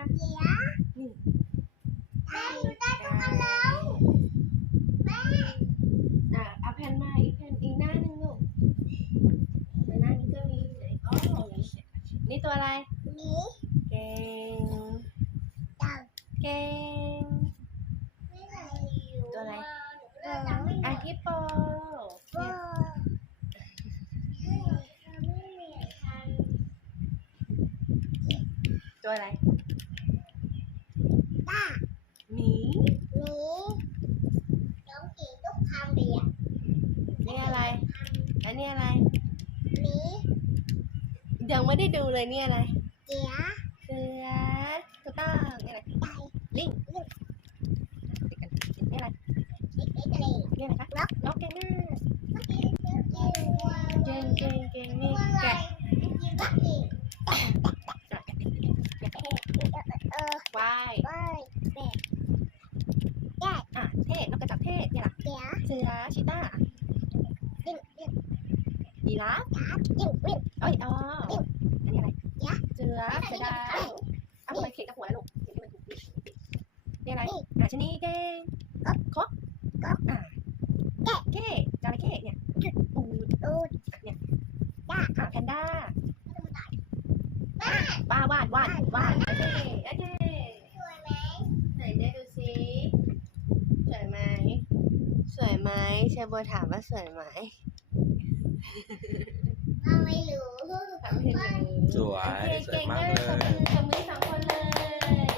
เดี๋ยวนี่แม่หนูได้ทุกอันแล้วแม่อะเอาแผ่นมาอีกแผ่นอีกหน้าหนึ่งลูกในหน้านี้ก็มีไหนอ๋อนี่ตัวอะไรหมีเก่งดาวเก่งไม่ไหนอยู่ตัวอะไรเออจำไม่อะได้ฮิปโปโอ้ไม่มีใครตัวอะไร บ้า หมี หมีน้องกี่ทุกคำเลยอะ นี่อะไร อันนี้อะไรหมียังไม่ได้ดูเลยนี่อะไรเดี๋ยวเสือถูกต้องนี่อะไรไปลิงติดกันนี่อะไรเด็กๆทะเลนี่อะไรคะนกนกเก่งมากเมื่อกี้เจอเจอวัวเก่งเก่งเก่งนี่วัวอะไรแกะกินบักกี้เออควายไปแบกอะเทศนกกระจอกเทศนี่ล่ะเดี๋ยวเสือชีต้าวิ่งวิ่ง ยีราฟขาวิ่งวิ่งเอ้ยอ๋อนนี้อะไรเสือเสือดาวเอาทำไมเขียนกับหัวลูกเขียนที่มันถูกนี่อะไรอะชนีเก่งครบอะแกะเก้จระเข้เนี่ยอูดตูดเนี่ยอะแพนด้าบ้าว้าวาดวาดวาดโอเคโอเคสวยไหมไหนเจ๊ดูสิสวยไหมสวยไหมเชฟบัวถามว่าสวยไหม สวยสวยมากเลย โอเคเก่งมากขอบคุณขอบมือสองคนเลย